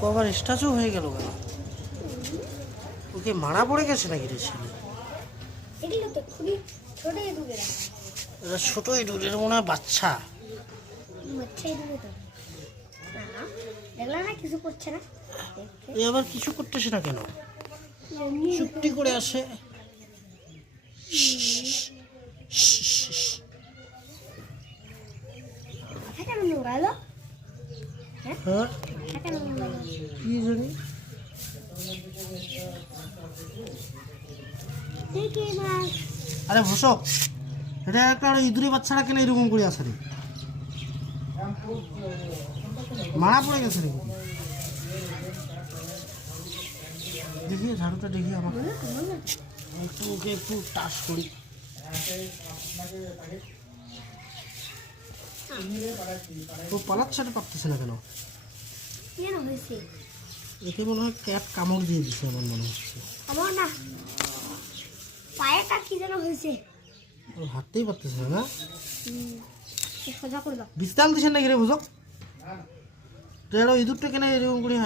ও আবার স্ট্যাচু হয়ে গেল কেন? ওকে মারা পড়ে গেছে নাকি রে ছেলে? এগুলো তো খুবই ছোট ইঁদুরেরা। এটা ছোট ইঁদুরের মনে হয় বাচ্চা। বাচ্চা ইঁদুরে তো না, দেখলে না কিছু করছে না। এ আবার কিছু করতেছে না কেন? চুপটি করে আসে। মাথা কেন নোড়ালো? হ্যাঁ মাথা কেন নোড়ালো? কি জানি। দেখি মাছ। আরে ভূষক, এটা একটা ইঁদুরে বাচ্চারা কেন এরকম করে আসে রে? মারা পড়ে গেছে রে। দেখি ঝাড়ুটা দেখি আমাকে একটু, ওকে একটু টাচ করি। ও পালাচ্ছে না, পারতেছে না কেন? কেন হয়েছে? একে মনে হয় ক্যাট কামড় দিয়ে দিছে আমার মনে হচ্ছে। আমার না পায়েটা কি যেন হয়েছে। ও হাঁটতেই পারতেছে না না? সোজা করে দাও। বিস্তাল দিছেন নাকি রে ভূষক? তো ইঁদুরটা কেন এরকম করে